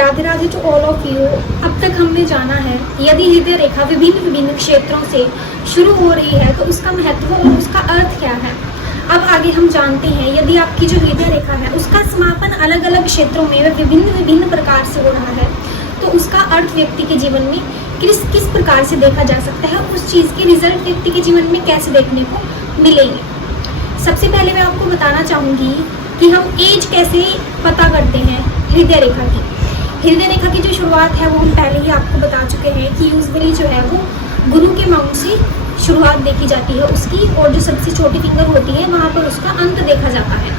Radhe Radhe to all of you. अब तक हमने जाना है यदि हृदय रेखा विभिन्न विभिन्न क्षेत्रों से शुरू हो रही है तो उसका महत्व और उसका अर्थ क्या है। अब आगे हम जानते हैं यदि आपकी जो हृदय रेखा है उसका समापन अलग अलग क्षेत्रों में विभिन्न विभिन्न प्रकार से हो रहा है तो उसका अर्थ व्यक्ति के जीवन में किस प्रकार से देखा जा सकता है, उस चीज़ के रिजल्ट व्यक्ति के जीवन में कैसे देखने को मिलेंगे। सबसे पहले मैं आपको बताना चाहूँगी कि हम एज कैसे पता करते हैं हृदय रेखा की। हृदय रेखा की जो शुरुआत है वो हम पहले ही आपको बता चुके हैं कि यूजुअली जो है वो गुरु के माउंट से शुरुआत देखी जाती है उसकी, और जो सबसे छोटी फिंगर होती है वहाँ पर उसका अंत देखा जाता है।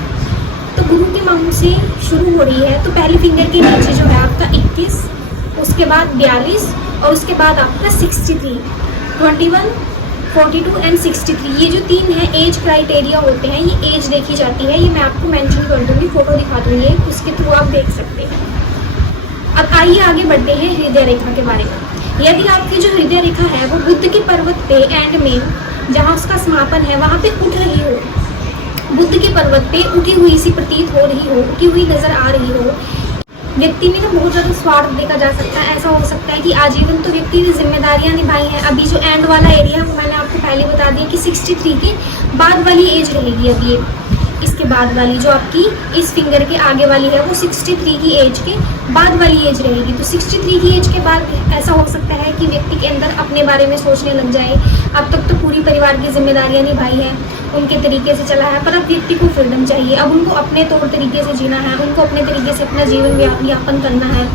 तो गुरु के माउंट से शुरू हो रही है तो पहली फिंगर के नीचे जो है आपका 21, उसके बाद 42 और उसके बाद आपका 63, 21, 42 एंड 63। ये जो 3 है एज क्राइटेरिया होते हैं, ये एज देखी जाती है। ये मैं आपको मेंशन कर दूँगी, फोटो दिखा दूँगी, उसके थ्रू आप देख सकते हैं। अब आइए आगे बढ़ते हैं हृदय रेखा के बारे में। यदि आपकी जो हृदय रेखा है वो बुद्ध के पर्वत पे एंड में जहाँ उसका समापन है वहाँ पे उठ रही हो, बुद्ध के पर्वत पे उठी हुई सी प्रतीत हो रही हो, उठी हुई नजर आ रही हो, व्यक्ति में ना बहुत ज़्यादा स्वार्थ देखा जा सकता है। ऐसा हो सकता है कि आजीवन तो व्यक्ति ने जिम्मेदारियां निभाई हैं। अभी जो एंड वाला एरिया है वो मैंने आपको पहले बता दिया कि 63 के बाद वाली एज रहेगी। अब ये इसके बाद वाली जो आपकी इस फिंगर के आगे वाली है वो 63 की एज के बाद वाली एज रहेगी। तो 63 की एज के बाद ऐसा हो सकता है कि व्यक्ति के अंदर अपने बारे में सोचने लग जाए। अब तक तो पूरी परिवार की जिम्मेदारियां निभाई है, उनके तरीके से चला है, पर अब व्यक्ति को फ्रीडम चाहिए। अब उनको अपने तौर तरीके से जीना है, उनको अपने तरीके से अपना जीवन यापन करना है,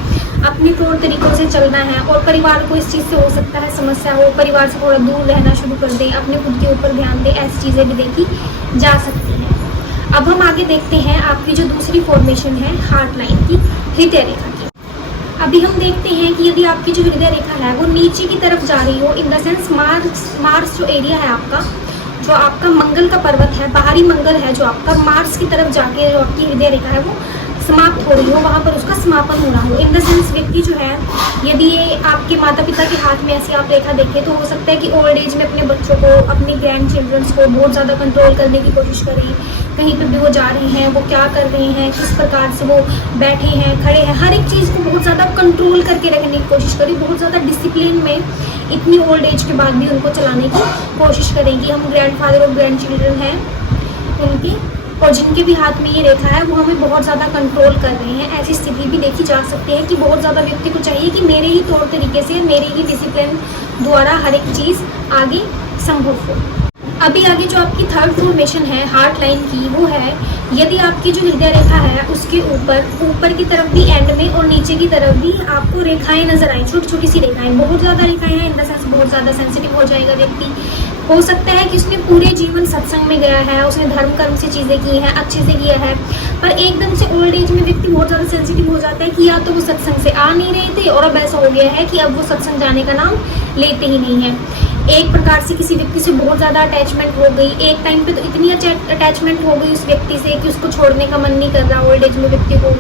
अपने तौर तरीकों से चलना है। और परिवार को इस चीज़ से हो सकता है समस्या हो, परिवार से थोड़ा दूर रहना शुरू कर दें, अपने खुद के ऊपर ध्यान दें। ऐसी चीज़ें भी देखी जा सकती हैं। अब हम आगे देखते हैं आपकी जो दूसरी फॉर्मेशन है हार्ट लाइन की, हृदय रेखा की। अभी हम देखते हैं कि यदि आपकी जो हृदय रेखा है वो नीचे की तरफ जा रही हो, इन द सेंस मार्स जो एरिया है आपका, जो आपका मंगल का पर्वत है, बाहरी मंगल है जो आपका, मार्स की तरफ जाके जो आपकी हृदय रेखा है वो समाप्त हो रही हो, वहाँ पर उसका समापन हो रहा हो। इन द सेंस व्यक्ति जो है, यदि ये आपके माता पिता के हाथ में ऐसी आप रेखा देखें तो हो सकता है कि ओल्ड एज में अपने बच्चों को, अपने ग्रैंड चिल्ड्रंस को बहुत ज़्यादा कंट्रोल करने की कोशिश करें। कहीं पर भी वो जा रहे हैं, वो क्या कर रहे हैं, किस प्रकार से वो बैठे हैं, खड़े हैं, हर एक चीज़ को बहुत ज़्यादा कंट्रोल करके रखने की कोशिश करें। बहुत ज़्यादा डिसिप्लिन में इतनी ओल्ड एज के बाद भी उनको चलाने की कोशिश करेंगी। हम ग्रैंड फादर और ग्रैंड चिल्ड्रन हैं उनके, और जिनके भी हाथ में ये रेखा है वो हमें बहुत ज़्यादा कंट्रोल कर रहे हैं। ऐसी स्थिति भी देखी जा सकती है कि बहुत ज़्यादा व्यक्ति को चाहिए कि मेरे ही तौर तरीके से, मेरे ही डिसिप्लिन द्वारा हर एक चीज़ आगे संभव हो। अभी आगे जो आपकी थर्ड फॉर्मेशन है हार्ट लाइन की वो है यदि आपकी जो हृदय रेखा है उसके ऊपर की तरफ भी एंड में और नीचे की तरफ भी आपको रेखाएं नजर आए, छोटी छोटी सी रेखाएं, बहुत ज़्यादा रेखाएं हैं, इन द सेंस बहुत ज़्यादा सेंसिटिव हो जाएगा व्यक्ति। हो सकता है कि उसने पूरे जीवन सत्संग में गया है, उसने धर्म कर्म से चीज़ें की हैं, अच्छे से किया है, पर एकदम से ओल्ड एज में व्यक्ति बहुत ज़्यादा सेंसिटिव हो जाता है कि या तो वो सत्संग से आ नहीं रहे थे और अब ऐसा हो गया है कि अब वो सत्संग जाने का नाम लेते ही नहीं है। एक प्रकार से किसी व्यक्ति से बहुत ज़्यादा अटैचमेंट हो गई, एक टाइम पे तो इतनी अटैचमेंट हो गई उस व्यक्ति से कि उसको छोड़ने का मन नहीं कर रहा। ओल्ड एज में व्यक्ति को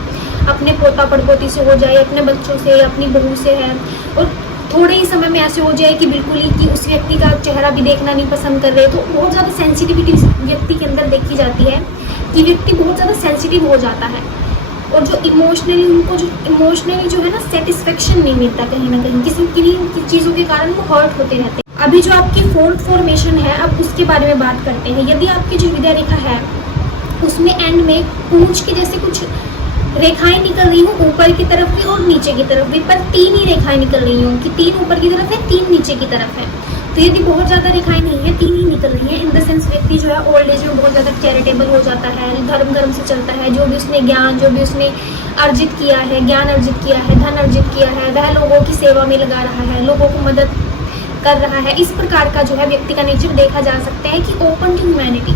अपने पोता पड़पोती से हो जाए, अपने बच्चों से, अपनी बहू से है, और थोड़े ही समय में ऐसे हो जाए कि बिल्कुल ही कि उस व्यक्ति का चेहरा भी देखना नहीं पसंद कर रहे। तो बहुत ज़्यादा सेंसिटिविटी व्यक्ति के अंदर देखी जाती है कि व्यक्ति बहुत ज़्यादा सेंसिटिव हो जाता है, और जो इमोशनली जो है ना सेटिस्फेक्शन नहीं मिलता कहीं ना कहीं, किसी चीज़ों के कारण वो हर्ट होते रहते हैं। अभी जो आपकी फोर्थ फॉर्मेशन है अब उसके बारे में बात करते हैं। यदि आपकी जो हृदय रेखा है उसमें एंड में पूंछ के जैसे कुछ रेखाएं निकल रही हूँ ऊपर की तरफ भी और नीचे की तरफ भी, पर 3 ही रेखाएं निकल रही हूँ कि 3 ऊपर की तरफ है, 3 नीचे की तरफ है। तो यदि बहुत ज़्यादा रेखाएं नहीं है, 3 ही निकल रही हैं, इन द सेंस व्यक्ति जो है ओल्ड एज में बहुत ज़्यादा चैरिटेबल हो जाता है, धर्म कर्म से चलता है। जो भी उसने ज्ञान, जो भी उसने अर्जित किया है, ज्ञान अर्जित किया है, धन अर्जित किया है, वह लोगों की सेवा में लगा रहा है, लोगों को मदद कर रहा है। इस प्रकार का जो है व्यक्ति का नेचर देखा जा सकता है कि ओपन टू ह्यूमैनिटी,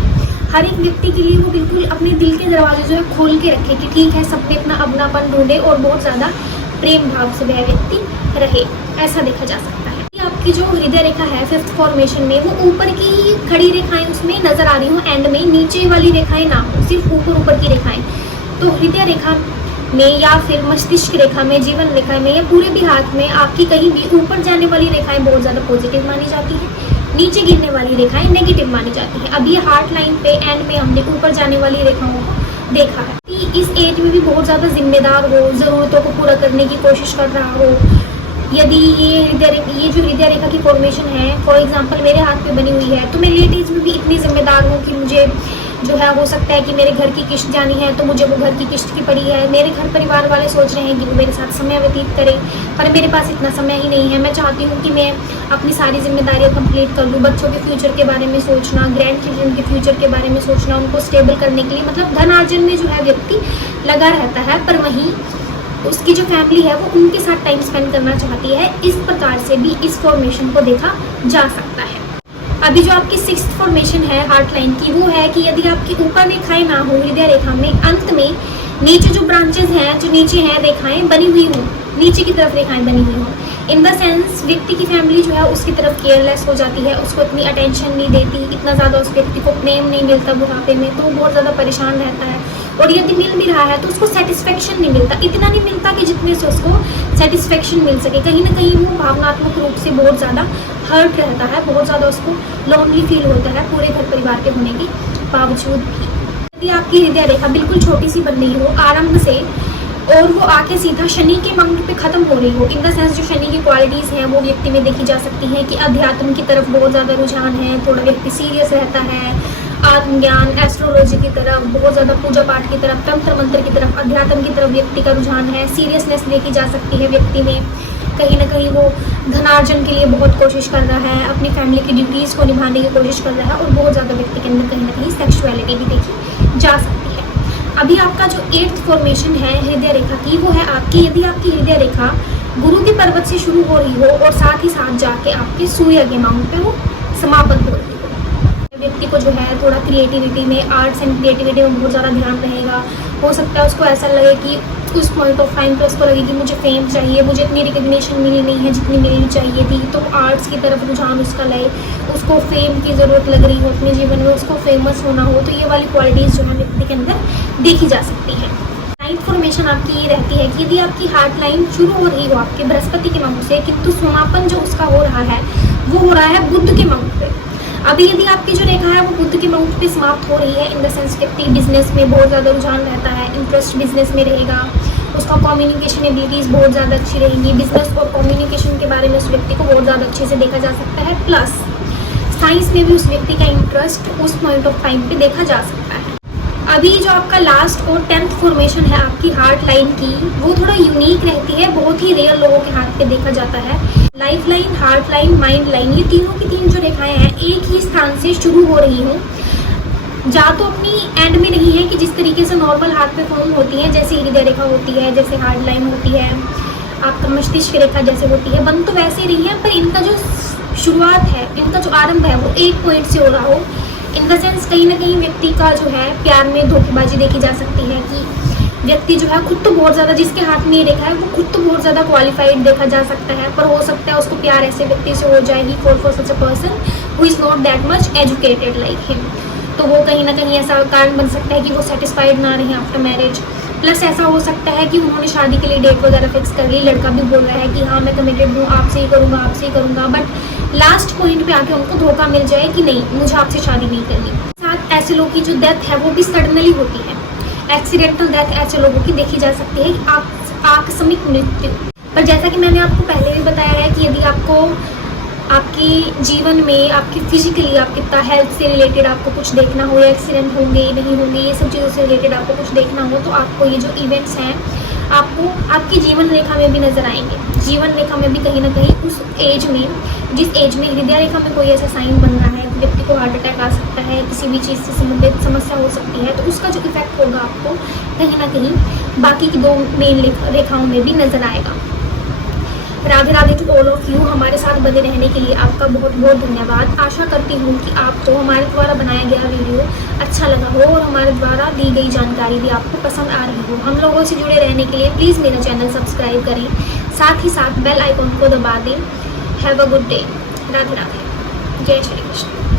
हर एक व्यक्ति के लिए वो बिल्कुल अपने दिल के दरवाजे जो है खोल के रखे कि ठीक है, सब पे अपना अपनापन ढूंढे और बहुत ज़्यादा प्रेम भाव से वह व्यक्ति रहे, ऐसा देखा जा सकता है। आपकी जो हृदय रेखा है फिफ्थ फॉर्मेशन में वो ऊपर की खड़ी रेखाएं उसमें नजर आ रही हूँ एंड में, नीचे वाली रेखाएं ना हो, सिर्फ ऊपर की रेखाएं। तो हृदय रेखा में या फिर मस्तिष्क रेखा में, जीवन रेखा में या पूरे भी हाथ में आपकी कहीं भी ऊपर जाने वाली रेखाएं बहुत ज़्यादा पॉजिटिव मानी जाती है, नीचे गिरने वाली रेखाएं नेगेटिव मानी जाती है। अब ये हार्ट लाइन पे एंड में हमने ऊपर जाने वाली रेखाओं को देखा है। व्यक्ति इस एज में भी बहुत ज़्यादा जिम्मेदार हो, ज़रूरतों को पूरा करने की कोशिश कर रहा हो, यदि ये जो हृदय रेखा की फॉर्मेशन है फॉर एग्जांपल मेरे हाथ पे बनी हुई है, तो मैं लेट एज में भी इतनी जिम्मेदार हूँ कि मुझे जो है हो सकता है कि मेरे घर की किस्त जानी है तो मुझे वो घर की किस्त की पड़ी है। मेरे घर परिवार वाले सोच रहे हैं कि वो मेरे साथ समय व्यतीत करें, पर मेरे पास इतना समय ही नहीं है। मैं चाहती हूँ कि मैं अपनी सारी जिम्मेदारियाँ कंप्लीट कर लूँ, बच्चों के फ्यूचर के बारे में सोचना, ग्रैंड चिल्ड्रन के फ्यूचर के बारे में सोचना, उनको स्टेबल करने के लिए, मतलब धन अर्जन में जो है व्यक्ति लगा रहता है, पर वहीं उसकी जो फैमिली है वो उनके साथ टाइम स्पेंड करना चाहती है। इस प्रकार से भी इस फॉर्मेशन को देखा जा सकता है। अभी जो आपकी 6th फॉर्मेशन है हार्ट लाइन की, वो है कि यदि आपकी ऊपर रेखाएं ना हो हृदय रेखा में, अंत में नीचे जो ब्रांचेस हैं, जो नीचे हैं रेखाएं बनी हुई हों, नीचे की तरफ रेखाएं बनी हुई हों, इन द सेंस व्यक्ति की फैमिली जो है उसकी तरफ केयरलेस हो जाती है, उसको इतनी अटेंशन नहीं देती, इतना ज़्यादा उस व्यक्ति को प्रेम नहीं मिलता बुढ़ापे में, तो वो बहुत ज़्यादा परेशान रहता है। और यदि मिल भी रहा है तो उसको सेटिस्फेक्शन नहीं मिलता, इतना नहीं मिलता कि जितने से उसको सेटिस्फेक्शन मिल सके। कहीं ना कहीं वो भावनात्मक रूप से बहुत ज़्यादा हर्ट रहता है, बहुत ज़्यादा उसको लोनली फील होता है पूरे घर परिवार के होने के बावजूद भी। यदि आपकी हृदय रेखा बिल्कुल छोटी सी बन रही हो आरंभ से, और वो आके सीधा शनि के माउंट पे खत्म हो रही हो, इन द सेंस जो शनि की क्वालिटीज़ हैं वो व्यक्ति में देखी जा सकती हैं कि अध्यात्म की तरफ बहुत ज़्यादा रुझान है, थोड़ा व्यक्ति सीरियस रहता है, आत्मज्ञान, एस्ट्रोलॉजी की तरफ, बहुत ज़्यादा पूजा पाठ की तरफ, तंत्र मंत्र की तरफ, अध्यात्म की तरफ व्यक्ति का रुझान है, सीरियसनेस देखी जा सकती है व्यक्ति में। कहीं ना कहीं वो धनार्जन के लिए बहुत कोशिश कर रहा है, अपनी फैमिली की ड्यूटीज़ को निभाने की कोशिश कर रहा है, और बहुत ज़्यादा व्यक्ति के अंदर कहीं ना कहीं सेक्सुअलिटी भी देखी जा सकती है। अभी आपका जो 8th फॉर्मेशन है हृदय रेखा की, वो है आपकी, यदि आपकी हृदय रेखा गुरु के पर्वत से शुरू हो रही हो और साथ ही साथ जाके आपके सूर्य के माउंट पे वो समापन हो रही हो, व्यक्ति को जो है थोड़ा क्रिएटिविटी में, आर्ट्स एंड क्रिएटिविटी में बहुत ज़्यादा ध्यान रहेगा। हो सकता है उसको ऐसा लगे कि उस पॉइंट ऑफ टाइम पे उसको लगे कि मुझे फेम चाहिए, मुझे इतनी रिकग्निशन मिली नहीं है जितनी मिलनी चाहिए थी, तो आर्ट्स की तरफ रुझान उसका लगे, उसको फेम की ज़रूरत लग रही हो अपने जीवन में, उसको फेमस होना हो, तो ये वाली क्वालिटीज़ जो है व्यक्ति के अंदर देखी जा सकती है। 9th फॉर्मेशन आपकी ये रहती है कि यदि आपकी हार्ट लाइन शुरू हो रही हो आपके बृहस्पति के माउंट से, किंतु समापन जो उसका हो रहा है वो हो रहा है बुध के माउंट पे। अभी यदि आपकी जो रेखा है वो बुध के माउंट पे समाप्त हो रही है, इन द सेंस व्यक्ति बिजनेस में बहुत ज़्यादा रुझान रहता है, इंटरेस्ट बिजनेस में रहेगा, उसका कम्युनिकेशन एबिलिटीज़ बहुत ज़्यादा अच्छी रहेंगी, बिजनेस और कम्युनिकेशन के बारे में उस व्यक्ति को बहुत ज़्यादा अच्छे से देखा जा सकता है, प्लस साइंस में भी उस व्यक्ति का इंटरेस्ट उस पॉइंट ऑफ टाइम पे देखा जा सकता है। अभी जो आपका लास्ट और 10th फॉर्मेशन है आपकी हार्ट लाइन की, वो थोड़ा यूनिक रहती है, बहुत ही रेयर लोगों के हाथ पे देखा जाता है। Life line, heart line, mind line, ये तीनों की तीन जो रेखाएं हैं एक ही स्थान से शुरू हो रही हूँ, जा तो अपनी एंड में नहीं है कि जिस तरीके से नॉर्मल हार्ट पे फॉर्म होती है, जैसे हृदय रेखा होती है, जैसे हार्ट लाइन होती है, आपका मस्तिष्क रेखा जैसे होती है, बन तो वैसे रही है, पर इनका जो शुरुआत है, इनका जो आरंभ है वो एक पॉइंट से हो रहा हो। इन द सेंस कहीं ना कहीं व्यक्ति का जो है प्यार में धोखेबाजी देखी जा सकती है कि व्यक्ति जो है खुद तो बहुत ज़्यादा, जिसके हाथ में ये रेखा है वो खुद तो बहुत ज़्यादा क्वालिफाइड देखा जा सकता है, पर हो सकता है उसको प्यार ऐसे व्यक्ति से हो जाएगी for such a person who is not that much educated like him, तो वो कहीं ना कहीं ऐसा कारण बन सकता है कि वो सेटिस्फाइड ना रहे आफ्टर मैरिज। प्लस ऐसा हो सकता है कि उन्होंने शादी के लिए डेट वगैरह फिक्स कर ली, लड़का भी बोल रहा है कि हाँ मैं कमिटेड हूँ, आपसे ही करूँगा, आपसे ही करूँगा, बट लास्ट पॉइंट पे आके उनको धोखा मिल जाए कि नहीं मुझे आपसे शादी नहीं करनी। साथ ऐसे लोगों की जो डेथ है वो भी सडनली होती है, एक्सीडेंटल डेथ ऐसे लोगों की देखी जा सकती है, आकस्मिक मृत्यु। पर जैसा कि मैंने आपको पहले भी बताया है कि यदि आपको आपके जीवन में आपकी फिजिकली आपकी हेल्थ से रिलेटेड आपको कुछ देखना हो, या एक्सीडेंट होंगे नहीं होंगे, ये सब चीज़ों से रिलेटेड आपको कुछ देखना हो, तो आपको ये जो इवेंट्स हैं आपको आपकी जीवन रेखा में भी नजर आएंगे। जीवन रेखा में भी कहीं ना कहीं उस एज में, जिस एज में हृदय रेखा में कोई ऐसा साइन बन रहा है, व्यक्ति को हार्ट अटैक आ सकता है, किसी भी चीज़ से संबंधित समस्या हो सकती है, तो उसका जो इफेक्ट होगा आपको कहीं ना कहीं बाकी की दो मेन रेखाओं में भी नजर आएगा। Radhe Radhe to all of you. हमारे साथ बने रहने के लिए आपका बहुत बहुत धन्यवाद। आशा करती हूँ कि आपको हमारे द्वारा बनाया गया वीडियो अच्छा लगा हो और हमारे द्वारा दी गई जानकारी भी आपको पसंद आ रही हो। हम लोगों से जुड़े रहने के लिए प्लीज़ मेरा चैनल सब्सक्राइब करें, साथ ही साथ बेल आइकॉन को दबा दें। Have a good day. Radhe Radhe. जय श्री कृष्ण।